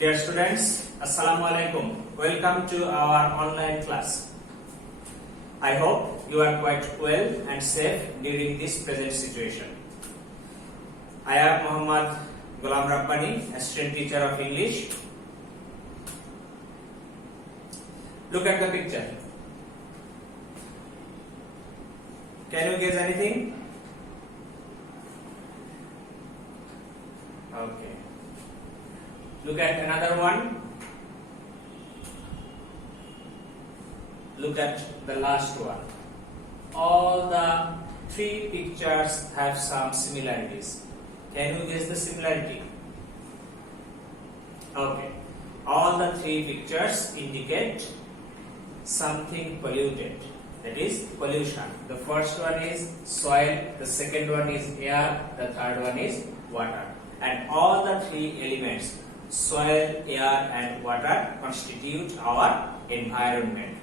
Dear students, Assalamu alaikum. Welcome to our online class. I hope you are quite well and safe during this present situation. I am Muhammad Ghulam Rabbani, assistant teacher of English. Look at the picture. Can you guess anything? Okay. Look at another one. Look at the last one. All the three pictures have some similarities. Can you guess the similarity? Okay. All the three pictures indicate something polluted. That is pollution. The first one is soil, the second one is air, the third one is water. And all the three elements, soil, air and water, constitute our environment.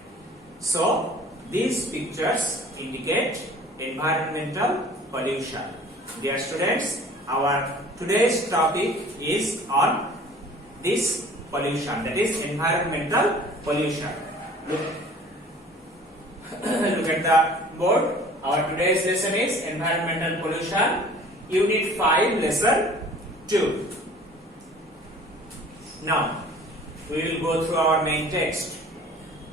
So, these pictures indicate environmental pollution. Dear students, our today's topic is on this pollution, that is environmental pollution. Look at the board. Our today's lesson is environmental pollution, Unit 5, Lesson 2. Now, we will go through our main text.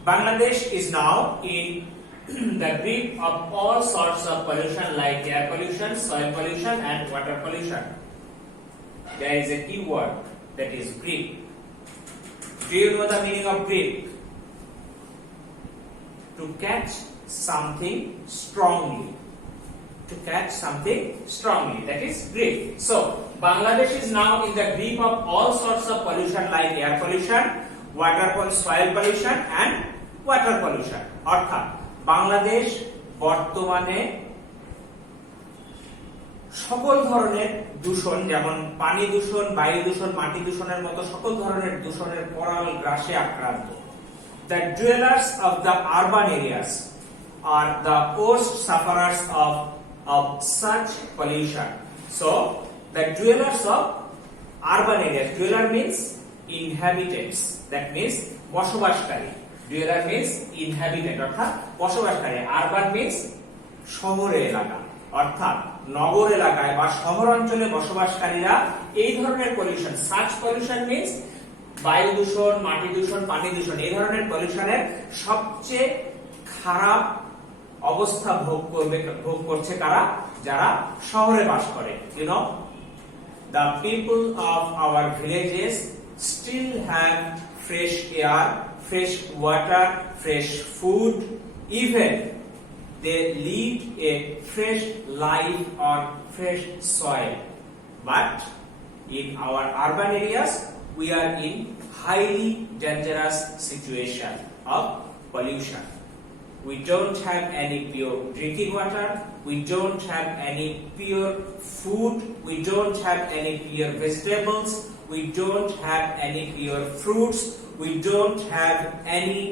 Bangladesh is now in the grip of all sorts of pollution like air pollution, soil pollution and water pollution. There is a key word, that is grip. Do you know the meaning of grip? To catch something strongly. To catch something strongly, that is grip. So, Bangladesh is now in the grip of all sorts of pollution like air pollution, soil pollution and water pollution. অর্থাৎ বাংলাদেশ বর্তমানে সকল ধরনের দূষণ, যেমন পানি দূষণ, বায়ু দূষণ, মাটি দূষণের মতো সকল ধরনের দূষণের করাল গ্রাসে আক্রান্ত। The dwellers of the urban areas are the worst sufferers of such pollution. So, the dwellers of urban areas, dweller means inhabitants, that means বসবাসকারী, dweller means inhabitant অর্থাৎ বসবাসকারী, urban means শহরে এলাকা অর্থাৎ নগর এলাকায় বা শহর অঞ্চলে বসবাসকারীরা এই ধরনের পলিউশন, such pollution means বায়ু দূষণ, মাটি দূষণ, পানি দূষণ, এই ধরনের পলিউশনের সবচেয়ে খারাপ অবস্থা ভোগ করছে কারা? যারা শহরে বাস করে। You know, the people of our villages still have fresh air, fresh water, fresh food, even they lead a fresh life on fresh soil. But in our urban areas, we are in highly dangerous situation of pollution. We don't have any pure drinking water, we don't have any pure food, we don't have any pure vegetables, we don't have any pure fruits, we don't have any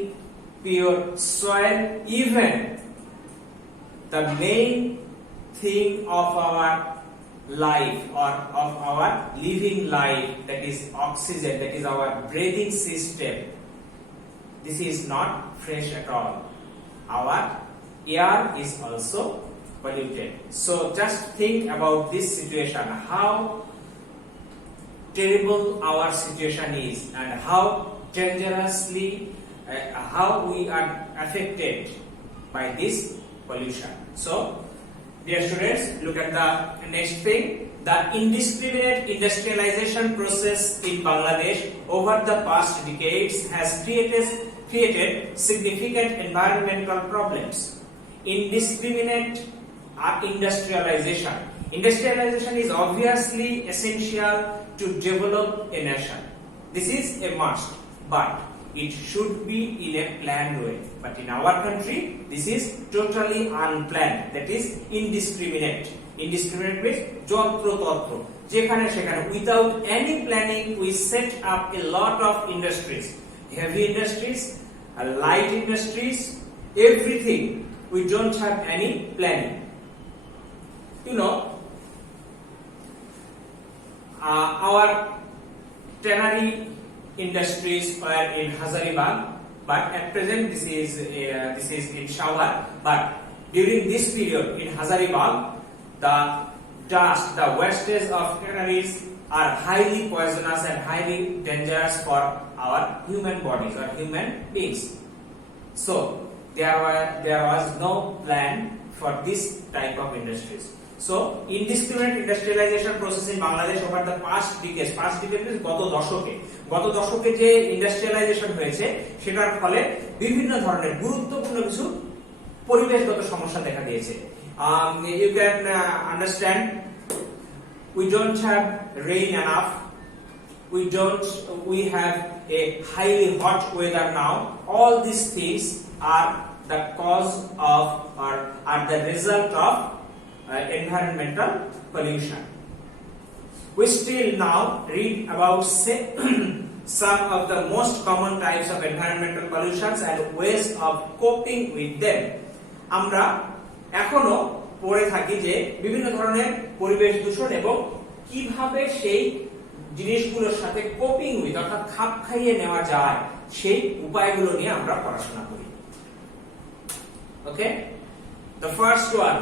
pure soil. Even the main thing of our life or of our living life, that is oxygen, that is our breathing system, this is not fresh at all. Our air is also polluted. So just think about this situation, how terrible our situation is and how dangerously how we are affected by this pollution. So, dear students, look at the next thing. The indiscriminate industrialization process in Bangladesh over the past decades has created significant environmental problems. Indiscriminate industrialization. Industrialization is obviously essential to develop a nation. This is a must, but it should be in a planned way. But in our country, this is totally unplanned. That is indiscriminate. Indiscriminate means যত্রতত্র, যেখানে সেখানে, without any planning we set up a lot of industries, heavy industries, light industries, everything. We don't have any planning. You know, our tannery industries were in Hazaribagh, but at present this is in Shawar. But during this period in Hazaribagh, the dust, the wastage of canneries are highly poisonous and highly dangerous for our human bodies or human beings. So there was no plan for this type of industries. So indiscriminate industrialization process in Bangladesh over the past decade is গত দশকে যে ইন্ডাস্ট্রিয়ালাইজেশন হয়েছে সেটার ফলে বিভিন্ন ধরনের গুরুত্বপূর্ণ কিছু পরিবেশগত সমস্যা দেখা দিয়েছে। You can understand, we don't have rain enough, we have a highly hot weather now. All these things are the cause of or are the result of environmental pollution. We still now read about some of the most common types of environmental pollutions and ways of coping with them. আমরা এখনো পড়ে থাকি যে বিভিন্ন ধরনের পরিবেশ দূষণ এবং কিভাবে সেই জিনিসগুলোর সাথে কোপিং উইথ অর্থাৎ খাপ খাইয়ে নেওয়া যায় সেই উপায়গুলো নিয়ে আমরা পড়াশোনা করি। ওকে, the first one,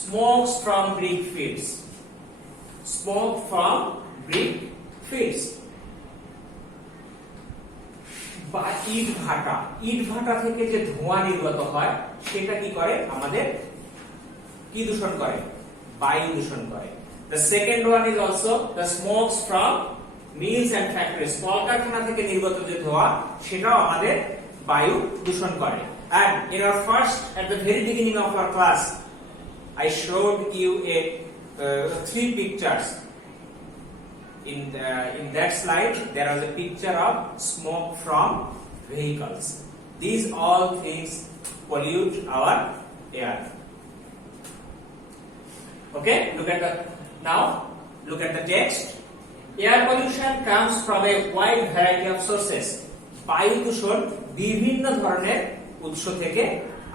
smokes from brick fields. Smoke from brick fields. বা ইট ভাটা থেকে যে ধোঁয়া নির্গত হয় সেটা কি করে আমাদের কি দূষণ করে? বায়ু দূষণ করে। The second one is also the smokes from mills and factories. কলকারখানা থেকে নির্গত যে ধোঁয়া সেটাও আমাদের বায়ু দূষণ করে। And in our first, at the very beginning of our class, I showed you three pictures. In that slide, there was a picture of smoke from vehicles. These all things pollute our air. Okay, look at the text. Air pollution comes from a wide variety of sources. বায়ু দূষণ বিভিন্ন ধরনের উৎস থেকে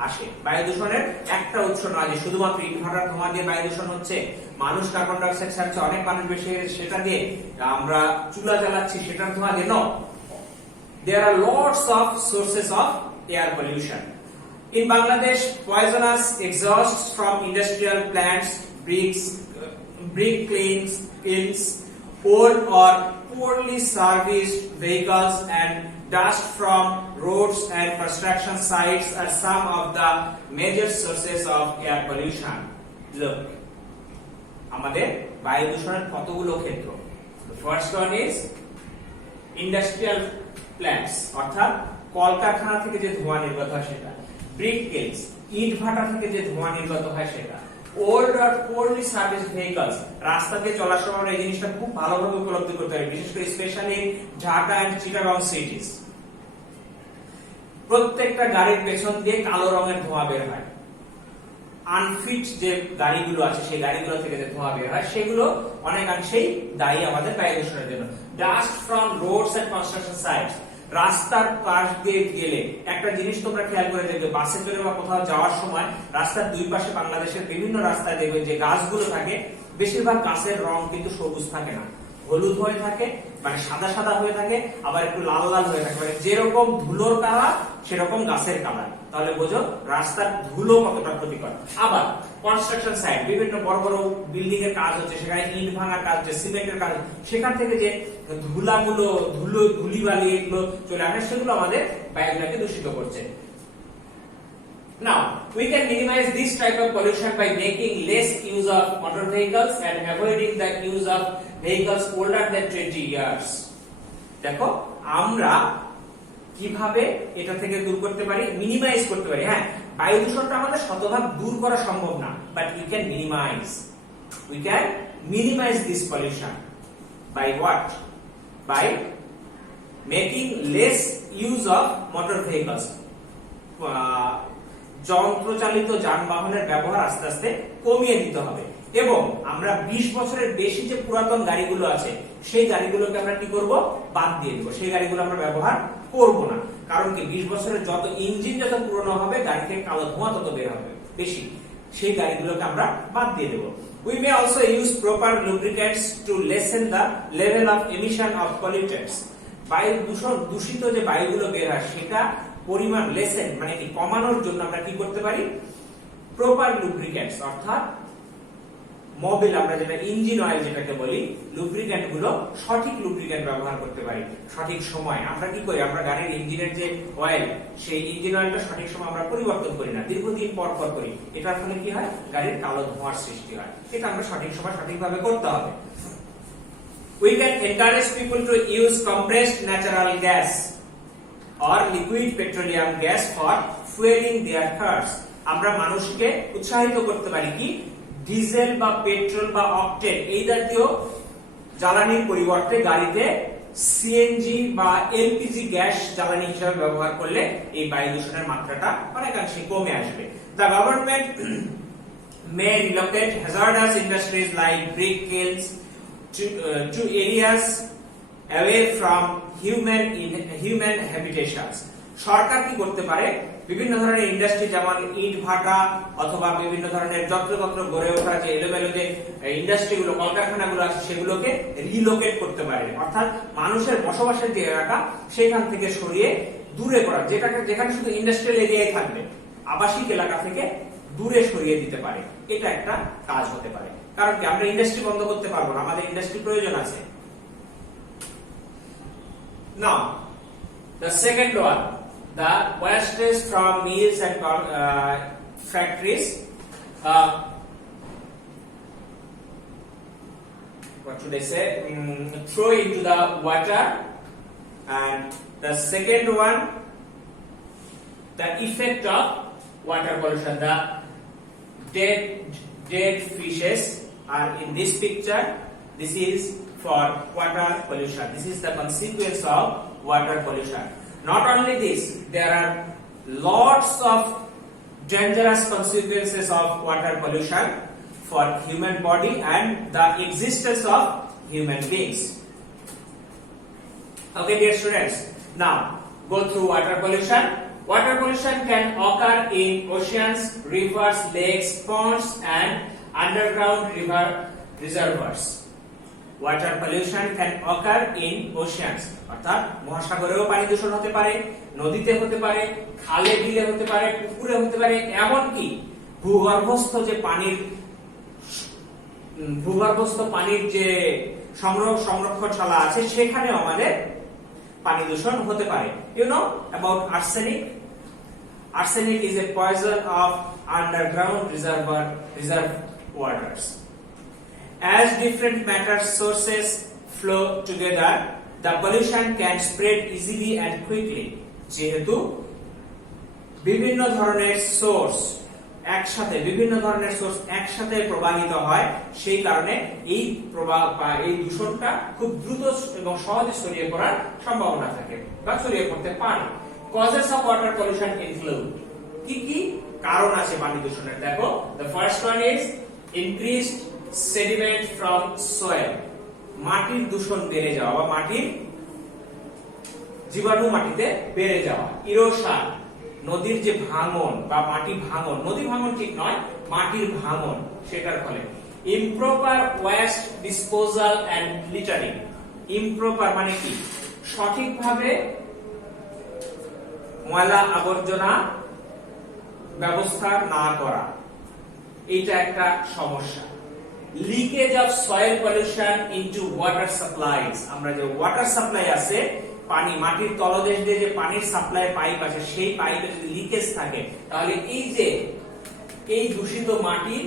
আসে। বায়ু দূষণের একটা উৎস নয় যে শুধুমাত্র ইট ভাটার ধোঁয়া দিয়ে বায়ু দূষণ হচ্ছে, মানুষ কার্বন ডাই অক্সাইড ছাড়ছে, অনেক মানুষ বেশি সেটা দিয়ে, আমরা চুলা জ্বালাচ্ছি সেটার ধোঁয়া দিয়ে। No, there are lots of sources of air pollution. In Bangladesh, poisonous exhausts from industrial plants, brick kilns, old or poorly serviced vehicles, and dust from roads and construction sites are some of the major sources of air pollution. Look, আমাদের বায়ু দূষণের কতগুলো ক্ষেত্র। The first one is industrial plants, অর্থাৎ কলকারখানা থেকে যে ধোঁয়া নির্গত হয় সেটা। brick kilns, ইট ভাটা থেকে যে ধোঁয়া নির্গত হয় সেটা। old or poorly serviced vehicles, রাস্তা দিয়ে চলার সময় এই জিনিসটা খুব ভালোভাবে উপলব্ধি করতে হবে, বিশেষ করে specially Dhaka and Chittagong cities. প্রত্যেকটা গাড়ির পেছন দিয়ে কালো রঙের ধোঁয়া বের হয়। আনফিট যে গাড়িগুলো আছে সেই গাড়িগুলো থেকে যে ধোঁয়া বের হয় সেগুলো অনেকাংশেই দায়ী আমাদের বায়ু দূষণের জন্য। Dust from roads and construction sites, রাস্তার পাশ দিয়ে গেলে একটা জিনিস তোমরা খেয়াল করে দেখবে, বাসে করে বা কোথাও যাওয়ার সময় রাস্তার দুই পাশে বাংলাদেশের বিভিন্ন রাস্তায় দেখবে যে গাছগুলো থাকে, বেশিরভাগ গাছের রং কিন্তু সবুজ থাকে না, হলুদ হয়ে থাকে, মানে সাদা সাদা হয়ে থাকে, আবার একটু লাল লাল হয়ে থাকে, মানে যেরকম ধুলোর কালার সেরকম গাছের কালার। তাহলে বোঝো রাস্তার ধুলো কতটা ক্ষতিকর। আবার কনস্ট্রাকশন সাইট, বিভিন্ন বড় বড় বিল্ডিং এর কাজ হচ্ছে, সেখানে ইট ভাঙার কাজ হচ্ছে, সিমেন্টের কাজ, সেখান থেকে যে ধুলিবালি এগুলো চলে আসে সেগুলো আমাদের বায়ুটাকে দূষিত করছে। Now, we can minimize this type of pollution by making less use of motor vehicles and avoiding the use of vehicles older than 20 years. দেখো আমরা কিভাবে এটা থেকে দূর করতে পারি, মিনিমাইজ করতে পারি। হ্যাঁ, বায়ু দূষণটা আমাদের শতভাগ দূর করা সম্ভব না, but we can minimize this pollution by what? By making less use of motor vehicles. যন্ত্রচালিত যানবাহনের ব্যবহার আস্তে আস্তে কমিয়ে দিতে হবে এবং আমরা 20 বছরের বেশি যে পুরাতন গাড়িগুলো আছে সেই গাড়িগুলোকে আমরা কি করব? বাদ দিয়ে দেব। সেই গাড়িগুলো আমরা ব্যবহার করব না। কারণ কি 20 বছরের ইঞ্জিন যত পুরনো হবে গাড়ি থেকে কালো ধোঁয়া তত বের হবে বেশি, সেই গাড়িগুলোকে আমরা বাদ দিয়ে দেব। We may also use proper lubricants to lessen the level of emission of pollutants. বায়ু দূষিত যে বায়ুগুলো বের হয় সেটা পরিমাণ লেসেন মানে কি কমানোর জন্য আমরা কি করতে পারি? প্রপার লুব্রিক্যান্টস অর্থাৎ মোবিল, আমরা যেটা ইঞ্জিন অয়েল যেটাকে বলি, লুব্রিক্যান্ট গুলো সঠিক লুব্রিক্যান্ট ব্যবহার করতে পারি সঠিক সময়। আমরা কি করি? আমরা গাড়ির ইঞ্জিনের যে অয়েল, সেই ইঞ্জিন অয়েলটা সঠিক সময় আমরা পরিবর্তন করি না, দীর্ঘদিন পর পর করি। এটার ফলে কি হয়? গাড়ির কালো ধোঁয়ার সৃষ্টি হয়। এটা আমরা সঠিক সময় সঠিকভাবে করতে হবে। We can encourage people to use compressed natural gas or liquid petroleum gas for fueling their cars. আমরা মানুষকে উৎসাহিত করতে পারি কি ডিজেল বা পেট্রোল বা অকটেন এই জাতীয় জ্বালানির পরিবর্তে গাড়িতে সিএনজি বা এলপিজি গ্যাস জ্বালানি হিসেবে ব্যবহার করলে এই বায়ু দূষণের মাত্রাটা অনেকাংশে কমে আসবে। The government may relocate hazardous industries like brick kilns to areas away from human habitations. সরকার কি করতে পারে? বিভিন্ন ধরনের ইন্ডাস্ট্রি যেমন ইট ভাটা অথবা বিভিন্ন ধরনের যত্রতত্র গড়ে ওঠা যে এলোমেলো যে ইন্ডাস্ট্রিগুলো, কলকারখানাগুলো আছে সেগুলোকে রিলোকেট করতে পারে, অর্থাৎ মানুষের বসবাসের যে এলাকা সেখান থেকে সরিয়ে দূরে করা, যেখানে শুধু ইন্ডাস্ট্রিয়াল এরিয়ায় থাকবে, আবাসিক এলাকা থেকে দূরে সরিয়ে দিতে পারে। এটা একটা কাজ হতে পারে। কারণ কি আমরা ইন্ডাস্ট্রি বন্ধ করতে পারবো না, আমাদের ইন্ডাস্ট্রি প্রয়োজন আছে। Now, the second one, the wastes from mills and factories. What should I say? Throw into the water. And the second one, the effect of water pollution. The dead fishes are in this picture. This is for water pollution. This is the consequence of water pollution. Not only this, there are lots of dangerous consequences of water pollution for human body and the existence of human beings. Okay, dear students, now go through water pollution. Water pollution can occur in oceans, rivers, lakes, ponds and underground river reservoirs. Water pollution can occur in oceans, অর্থাৎ মহাসাগরেও পানি দূষণ হতে পারে, নদীতে হতে পারে, খালে বিলে হতে পারে, পুকুরে হতে পারে, এমনকি ভূগর্ভস্থ পানির যে সংরক্ষণশালা আছে সেখানেও আমাদের পানি দূষণ হতে পারে। You know about arsenic? Arsenic is a poison of underground reserve waters. As different matter sources flow together, the pollution can spread easily and quickly. যেহেতু বিভিন্ন ধরনের সোর্স একসাথে প্রবাহিত হয়, সেই কারণে এই প্রবাহ বা এই দূষণটা খুব দ্রুত এবং সহজে ছড়িয়ে পড়ার সম্ভাবনা থাকে বা ছড়িয়ে পড়তে পারে। Causes of water pollution include, কি কি কারণ আছে পানি দূষণের? দেখো, the first one is increased sediment from soil. মাটির দূষণ বেড়ে যাওয়া বা মাটির জীবাণু মাটিতে বেড়ে যাওয়া। ইরোশন, নদীর যে ভাঙন বা মাটি ভাঙন, নদী ভাঙন ঠিক নয়, মাটির ভাঙন, সেটার ফলে। Improper waste disposal and littering. Improper মানে কি? সঠিকভাবে ময়লা আবর্জনা ব্যবস্থা না করা, এটা একটা সমস্যা। Leakage of soil pollution into water supplies. আমরা যে ওয়াটার সাপ্লাই আছে, পানি মাটির তলদেশ দিয়ে যে পানির সাপ্লাই পাইপ আছে, সেই পাইপে যদি লিকেজ থাকে তাহলে এই দূষিত মাটি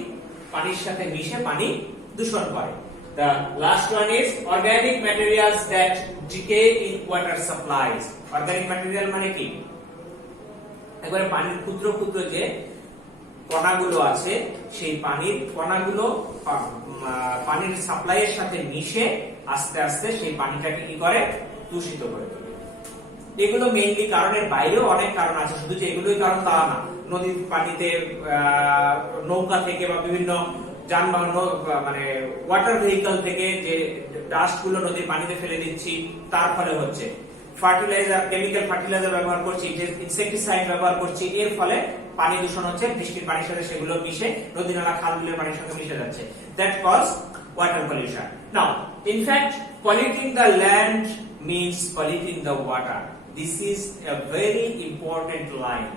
পানির সাথে মিশে পানি দূষণ করে। The last one is organic materials that decay in water supplies. Organic material মানে কি? একবারে পানির ক্ষুদ্র ক্ষুদ্র যে কণাগুলো আছে, সেই পানির কণাগুলো পানির সাপ্লাইয়ের সাথে মিশে আস্তে আস্তে সেই পানিটাকে কি করে? দূষিত করে তোলে। এগুলো মেইনলি কারণের বাইরেও অনেক কারণ আছে, শুধু যে এগুলোই কারণ তা না। নদীর পানিতে নৌকা থেকে বা বিভিন্ন যানবাহন মানে ওয়াটার ভেহিকল থেকে যে ডাস্ট গুলো নদীর পানিতে ফেলে দিচ্ছি তার ফলে হচ্ছে। ফার্টিলাইজার, কেমিক্যাল ফার্টিলাইজার ব্যবহার করছি, যে ইনসেক্টিসাইড ব্যবহার করছি, এর ফলে পানি দূষণ হচ্ছে, বৃষ্টির পানির সাথে সেগুলো মিশে নদী নালা খাল বিলের পানির সঙ্গে মিশে যাচ্ছে। That cause water pollution. Now, in fact, polluting the land means polluting the water. This is a very important line.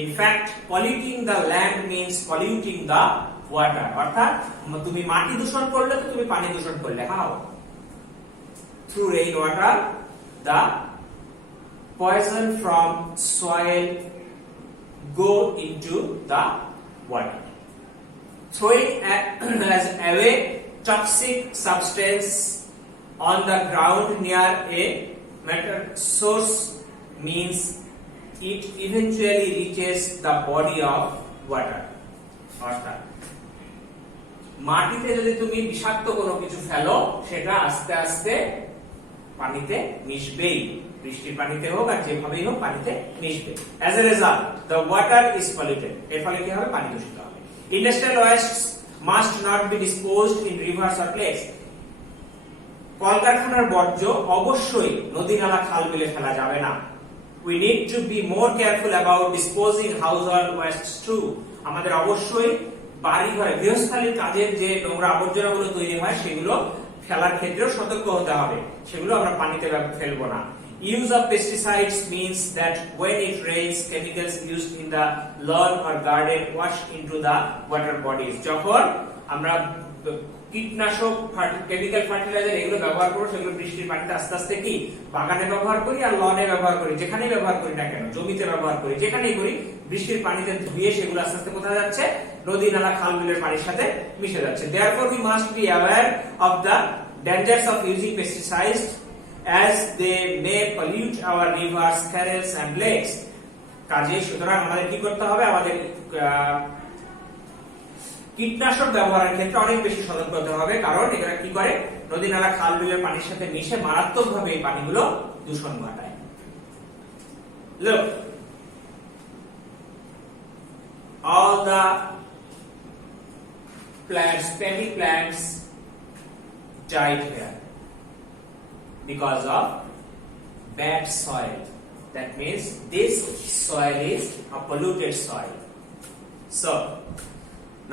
In fact, polluting the land means polluting the water. অর্থাৎ তুমি মাটি দূষণ করলে তো তুমি পানি দূষণ করলে। How? Through rainwater, the poison from soil go into the water. Throwing as away toxic substance on the ground near a water source means it eventually reaches the body of water. অর্থাৎ মাটিতে যদি তুমি বিষাক্ত কোনো কিছু ফেলো সেটা আস্তে আস্তে পানিতে মিশবেই, বৃষ্টির পানিতে হোক আর যেভাবেই হোক পানিতে মিশবে। As a result, the water is polluted. এর ফলে কি হবে? পানি দূষিত হবে। Industrial wastes must not be disposed in rivers or lakes. কলকারখানার বর্জ্য অবশ্যই নদী নালা খাল বিলে ফেলা যাবে না। We need to be more careful about disposing household wastes too. আমাদের অবশ্যই বাড়ি ঘরে গৃহস্থালির কাজের যে নোংরা আবর্জনাগুলো তৈরি হয় সেগুলো ফেলার ক্ষেত্রেও সতর্ক হতে হবে, সেগুলো আমরা পানিতে ফেলবো না। Use of pesticides means that when it rains, chemicals used in the lawn or garden wash into the water bodies. যখন আমরা কীটনাশক, কেমিক্যাল ফার্টিলাইজার এগুলো ব্যবহার করব, সেগুলো বৃষ্টির পানিতে আস্তে আস্তে কি বাগানে ব্যবহার করি আর লনে ব্যবহার করি, যেখানেই ব্যবহার করি না কেন, জমিতে ব্যবহার করি, যেখানেই করি, বৃষ্টির পানিতে ধুয়ে সেগুলো আস্তে আস্তে কোথায় যাচ্ছে? নদী নালা খাল বিলের পানির সাথে মিশে যাচ্ছে। Therefore, we must be aware of the dangers of using pesticides as they may pollute our rivers, canals and lakes. কাজে সুতরাং আমাদের কি করতে হবে? আমাদের কীটনাশক ব্যবহারের ক্ষেত্রে অনেক বেশি সতর্ক হতে হবে, কারণ এরা কি করে? নদী নালা খাল বিলের পানির সাথে মিশে মারাত্মকভাবে এই পানিগুলো দূষণ ঘটায়। Look, all the plants, paddy plants died here because of bad soil. That means this soil is a polluted soil. So,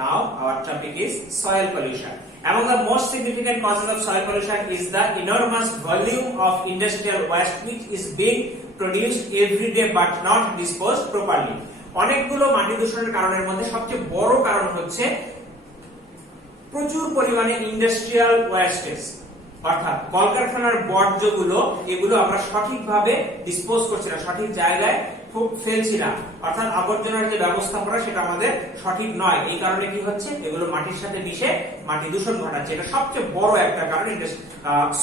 now our topic is soil pollution. Among the most significant causes of soil pollution is the enormous volume of industrial waste which is being produced every day but not disposed properly. অনেকগুলো মাটি দূষণের কারণের মধ্যে সবচেয়ে বড় কারণ হচ্ছে প্রচুর পরিমাণে ইন্ডাস্ট্রিয়াল ওয়েস্টেজ, অর্থাৎ কলকারখানার বর্জ্যগুলো, এগুলো আমরা সঠিকভাবে ডিসপোজ করছি না, সঠিক জায়গায় ফেলছি না, অর্থাৎ আবর্জনার যে ব্যবস্থাপনা সেটা আমাদের সঠিক নয়। এই কারণে কি হচ্ছে? এগুলো মাটির সাথে মিশে মাটি দূষণ ঘটাচ্ছে। এটা সবচেয়ে বড় একটা কারণ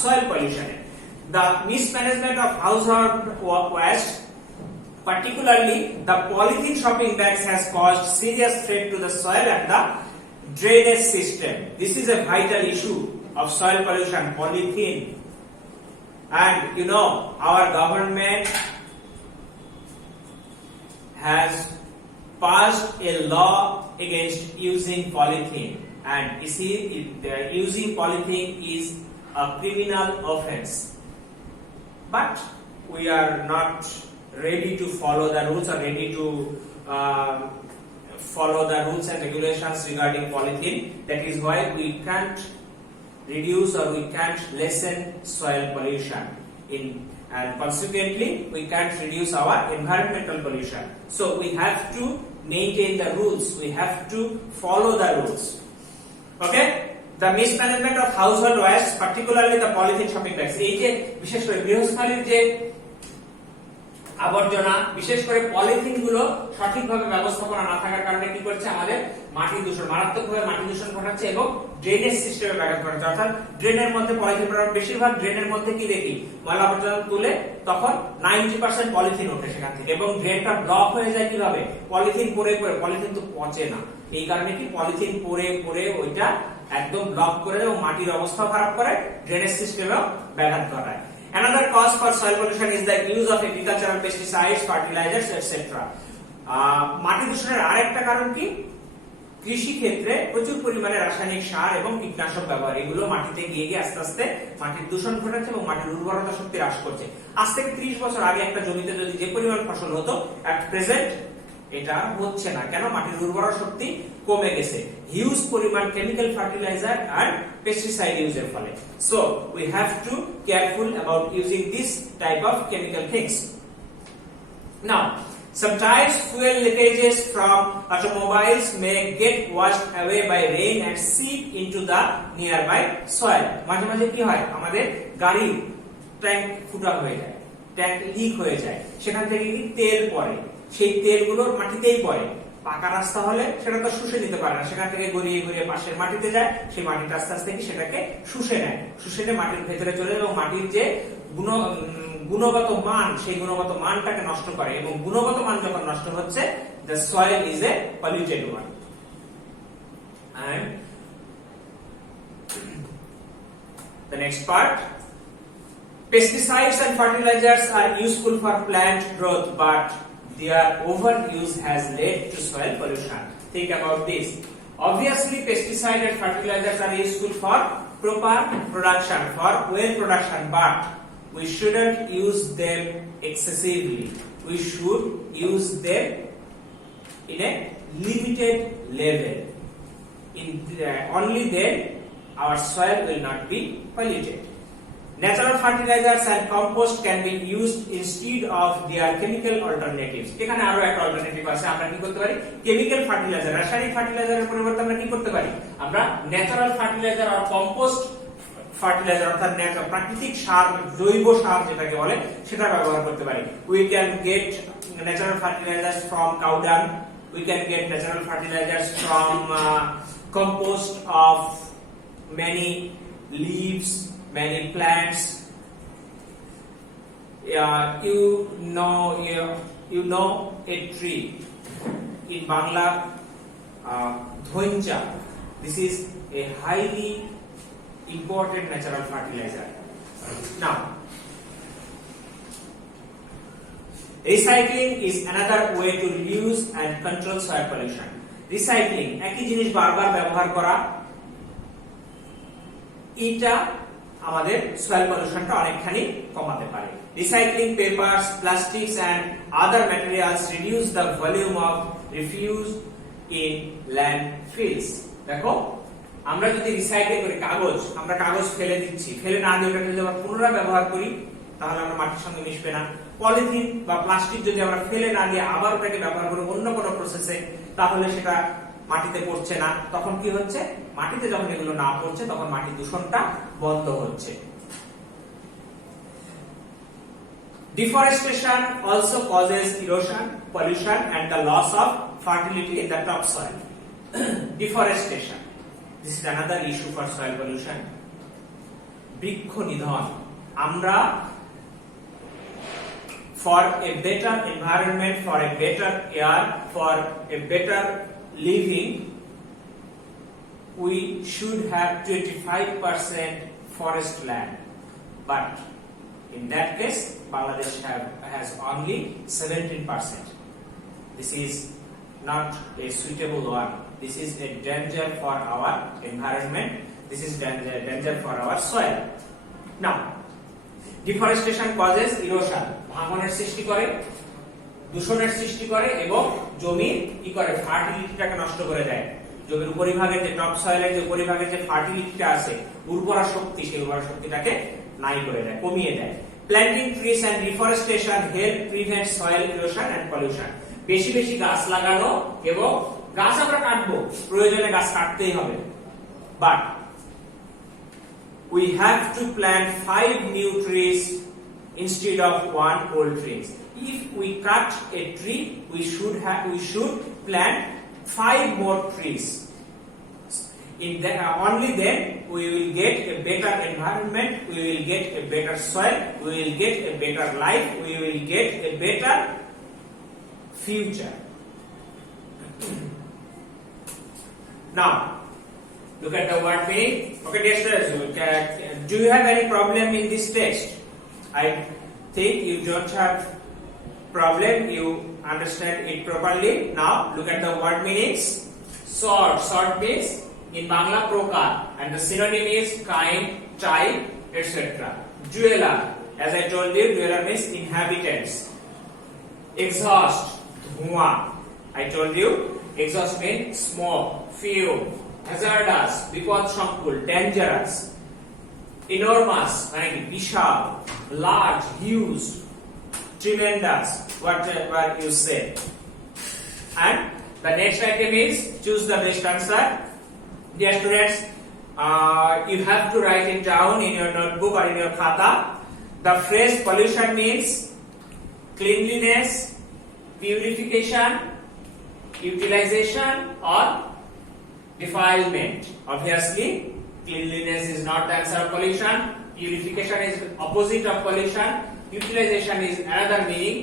সয়েল পলিউশনের। The mismanagement of household waste, particularly the polythene shopping bags, has caused serious threat to the soil and the drainage system. This is a vital issue of soil pollution, polythene. And you know, our government has passed a law against using polythene, and you see, using polythene is a criminal offense. But we are not ready to follow the rules or ready to follow the rules and regulations regarding polythene. That is why we can't reduce or we can't lessen soil pollution and consequently we can't reduce our environmental pollution. So we have to maintain the rules, we have to follow the rules. Okay? The mismanagement of household waste, particularly the polythene shopping bags. এই যে বিশেষ করে গৃহস্থালির যে আবর্জনা, বিশেষ করে পলিথিন গুলো সঠিকভাবে ব্যবস্থাপনা না থাকার কারণে কি করছে? আমাদের মাটি দূষণ, মারাত্মকভাবে মাটি দূষণ ঘটাচ্ছে এবং ড্রেনেজ সিস্টেমে ব্যাঘাত ঘটাচ্ছে। অর্থাৎ ড্রেনের মধ্যে পলিথিন পড়ার, বেশিরভাগ ড্রেনের মধ্যে কি দেখি? ময়লা আবর্জনা তুলে তখন 90% পলিথিন ওঠে সেখান থেকে এবং ড্রেনটা ব্লক হয়ে যায় কিভাবে? পলিথিন পরে পরে, পলিথিন তো পচে না, এই কারণে কি পলিথিন পরে পরে ওইটা একদম ব্লক করে দেয় এবং মাটির অবস্থা খারাপ করে, ড্রেনেজ সিস্টেমেও ব্যাঘাত ঘটায়। Another cause for soil pollution is the use of agricultural pesticides, fertilizers, etc. মাটি দূষণের আরেকটা কারণ কি? কৃষি ক্ষেত্রে প্রচুর পরিমাণে রাসায়নিক সার এবং কীটনাশক ব্যবহার, এগুলো মাটিতে গিয়ে গিয়ে আস্তে আস্তে মাটির দূষণ ঘটাচ্ছে এবং মাটির উর্বরতা শক্তি হ্রাস করছে। আজ থেকে 30 বছর আগে একটা জমিতে যদি যে পরিমাণ ফসল হতো, at present এটা হচ্ছে না কেন? মাটির উর্বরা শক্তি কমে গেছে হিউজ পরিমাণ কেমিক্যাল ফার্টিলাইজার আর পেস্টিসাইড ইউজের ফলে। So we have to careful about using this type of chemical things. Now sometimes fuel leakages from automobiles may get washed away by rain and seep into the nearby soil. মাঝে মাঝে কি হয়, আমাদের গাড়ির ট্যাঙ্ক ফুটা হয়ে যায়, ট্যাঙ্ক লিক হয়ে যায়, সেখান থেকে কি তেল পড়ে, সেই তেলগুলো মাটিতেই পড়ে। পাকা রাস্তা হলে সেটা তো শুষে নিতে পারে না, সেখান থেকে গড়িয়ে গড়িয়ে পাশের মাটিতে যায়, সেই মাটিটা আস্তে আস্তে কি সেটাকে শুষে নেয়, শুষে নিয়ে মাটির ভেতরে চলে যায় এবং মাটির যে গুণগত মান, সেই গুণগত মানটাকে নষ্ট করে, এবং গুণগত মান যখন নষ্ট হচ্ছে, the soil is a polluted one. And the next part, pesticides and fertilizers are useful for plant growth, but their overuse has led to soil pollution. Think about this. Obviously, pesticides and fertilizers are useful for proper production, for well production, but we shouldn't use them excessively. We should use them in a limited level. Only then our soil will not be polluted. Natural fertilizers and compost can be used instead of their chemical alternatives. এখানে আরো একটা অল্টারনেটিভ আছে, আমরা কি করতে পারি? Chemical fertiliser, রাসায়নিক ফার্টিলাইজারের পরিবর্তে আমরা কি করতে পারি? আমরা ন্যাচারাল ফার্টিলাইজার আর কম্পোস্ট ফার্টিলাইজার অর্থাৎ প্রাকৃতিক সার, জৈব সার যেটাকে বলে, সেটা ব্যবহার করতে পারি। We can get natural fertilizers from cow dung. We can get natural fertilizers from compost of many leaves, many plants. You know a tree in Bangla, dhonja. This is a highly important natural fertilizer. Now, recycling is another way to reduce and control soil pollution. Recycling, একই জিনিস বারবার ব্যবহার করা, এটা আমাদের সয়েল পলিউশনটা অনেকখানি কমাতে পারে। Recycling papers, plastics and other materials reduce the volume of refuse in landfills. দেখো, আমরা যদি রিসাইকেল করি কাগজ, আমরা কাগজ ফেলে দিচ্ছি, ফেলে না দিয়ে ওটাকে যদি আমরা পুনরায় ব্যবহার করি, তাহলে আমরা মাটির সঙ্গে মিশবে না। পলিথিন বা প্লাস্টিক যদি আমরা ফেলে না দিয়ে আবার ওটাকে ব্যবহার করি অন্য কোনো প্রসেসে, তাহলে সেটা মাটিতে পড়ছে না। তখন কি হচ্ছে? মাটিতে যখন এগুলো না পড়ছে, তখন মাটি দূষণটা বন্ধ হচ্ছে। Deforestation also causes erosion, pollution and the loss of fertility in the topsoil. Deforestation, this is another issue for soil pollution. বৃক্ষ নিধন, আমরা for a better environment, for a better air, for a better living, we should have 25% forest land, but in that case Bangladesh has only 17%. This is not a suitable one. This is a danger for our environment. This is danger for our soil. Now, deforestation causes erosion, ভাঙনের সৃষ্টি করে, দূষণের সৃষ্টি করে এবং জমির কি করে? ফার্টিলিটিটাকে নষ্ট করে দেয়। জমির উপরিভাগের যে টপ সয়েলের যে উপরিভাগের যে ফার্টিলিটিটা আছে, উর্বরা শক্তি, সেই উর্বরা শক্তিটাকে নাই করে দেয়, কমিয়ে দেয়। Planting trees and reforestation help prevent soil erosion and pollution. বেশি বেশি গাছ লাগানো, এবং গাছ আমরা কাটবো, প্রয়োজনে গাছ কাটতেই হবে, but we have to plant 5 new trees instead of 1 old trees. If we cut a tree, we should plant 5 more trees. Only then we will get a better environment, we will get a better soil, we will get a better life, we will get a better future. Now, look at the word meaning. Okay, dear students, do you have any problem in this text? I think you don't have problem, you understand it properly. Now, look at the word meanings. Sort, sort means in Bangla prokar, and the synonym is kind, type, etc. Dweller, as I told you, dweller means inhabitants. Exhaust, dhua. I told you exhaust means smoke, fume, hazardous, বিপদসংকুল, dangerous, enormous মানে কি বিশাল, large, huge, tremendous, whatever you say. And the next item is choose the best answer. Dear students, you have to write it down in your notebook or in your khata. The phrase pollution means cleanliness, purification, utilization or defilement. Obviously, cleanliness is not the answer of pollution. Purification is opposite of pollution. Utilization is another meaning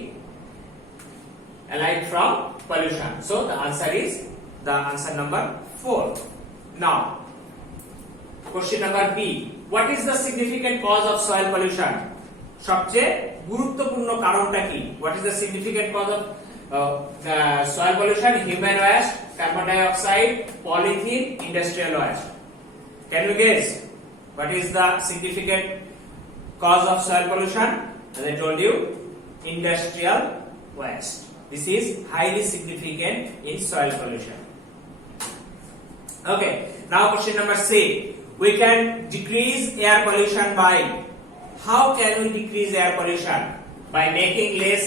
alike from pollution. So the answer is the answer number 4. Now, question number B. What is the significant cause of soil pollution? সবচেয়ে গুরুত্বপূর্ণ কারণটা কি? What is the significant cause of soil pollution? Human waste, carbon dioxide, polythene, industrial waste. Can you guess what is the significant cause of soil pollution? As I told you, industrial waste. This is highly significant in soil pollution. Okay, now question number C. We can decrease air pollution by. How can we decrease air pollution? By making less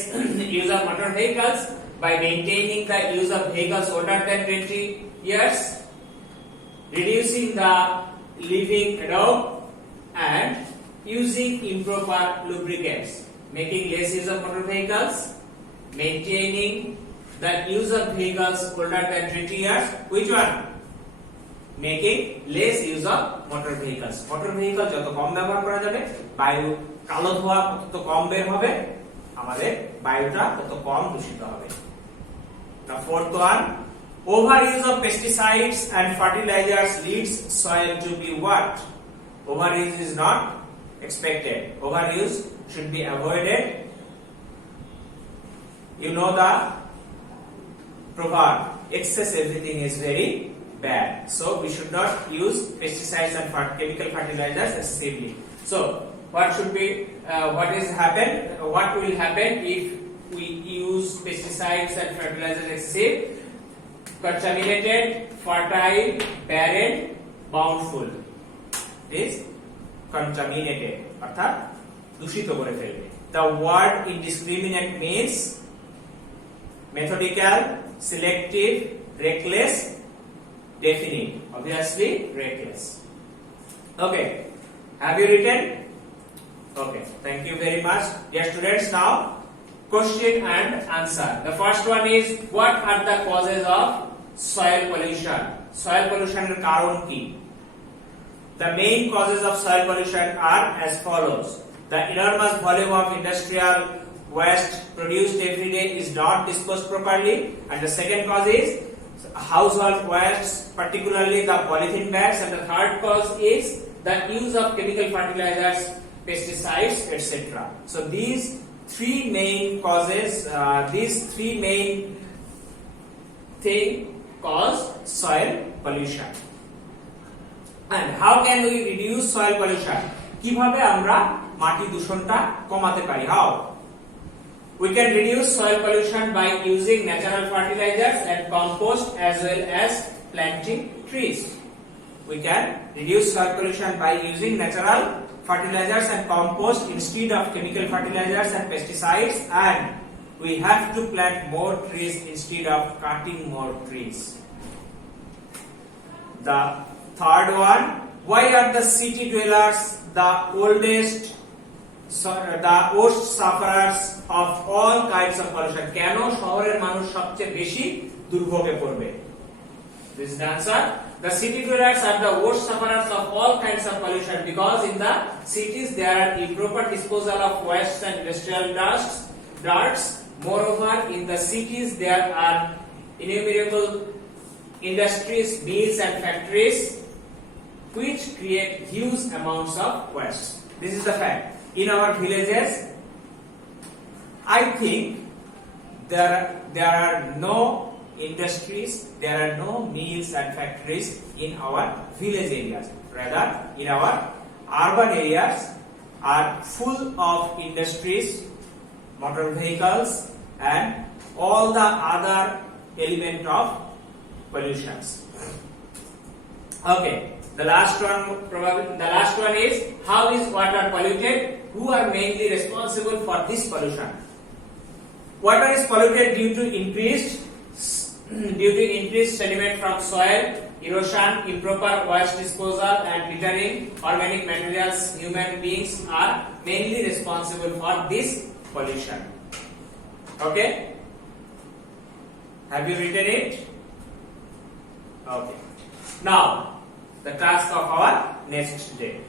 use of motor vehicles, by maintaining the use of vehicles older than 20 years, reducing the living adobe, and using improper lubricants. Making less use of motor vehicles, maintaining the use of vehicles older than 20 years. Which one? Making less use of motor vehicles. Motor vehicle যত কম ব্যবহার করা যাবে, বায়ু কালো ধোঁয়া তত কম বের হবে, আমাদের বায়ুটা তত কম দূষিত হবে। The fourth one, overuse of pesticides and fertilizers leads soil to be what? Overuse is not expected. Overuse should be avoided. You know the proverb, excess everything is very bad. So we should not use pesticides and chemical fertilizers excessively. So what should be what will happen if we use pesticides and fertilizers excessive? Contaminated, fertile, barren, bountiful. Is contaminated অর্থাৎ দূষিত করে ফেলবে। The word indiscriminate means methodical, selective, reckless, definite. Obviously reckless. Okay, have you written? Okay, thank you very much. Dear students, now question and answer. The first one is, what are the causes of soil pollution? Soil pollution এর কারণ কি? The main causes of soil pollution are as follows. The enormous volume of industrial waste produced every day is not disposed properly, and the second cause is household waste, particularly the polythene bags, and the third cause is the use of chemical fertilizers, pesticides, etc. So these three main causes, thing cause soil pollution. And how can we reduce soil pollution? কিভাবে আমরা মাটি দূষণটা কমাতে পারি? How? We can reduce soil pollution by using natural fertilizers and compost as well as planting trees. We can reduce soil pollution by using natural fertilizers and compost instead of chemical fertilizers and pesticides, and we have to plant more trees instead of cutting more trees. The third one, why are the city dwellers the worst sufferers of all kinds of pollution? কেন শহরের মানুষ সবচেয়ে বেশি দুর্ভোগে পড়বে? This is the answer. The city dwellers are the worst sufferers of all kinds of pollution because in the cities there are improper disposal of waste and industrial dusts. Moreover, in the cities there are innumerable industries, mills and factories which create huge amounts of waste. This is the fact. In our villages, I think there are no industries, there are no mills and factories in our village areas. Rather, in our urban areas are full of industries, motor vehicles, and all the other element of pollutions. Okay, the last one is, how is water polluted? Who are mainly responsible for this pollution? Water is polluted due to increased sediment from soil, erosion, improper waste disposal, and littering organic materials. Human beings are mainly responsible for this pollution. Okay? Have you written it? Okay. Now, the task of our next day.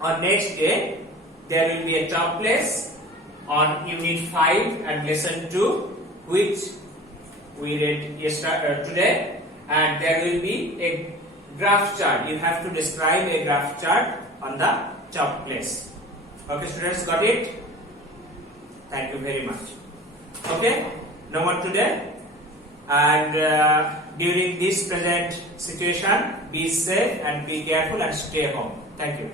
On next day, there will be a top place on Unit 5 and Lesson 2, which we read today, and there will be a graph chart. You have to describe a graph chart on the top place. Okay, students, got it? Thank you very much. Okay, no more today. And during this present situation, be safe and be careful and stay home. Thank you.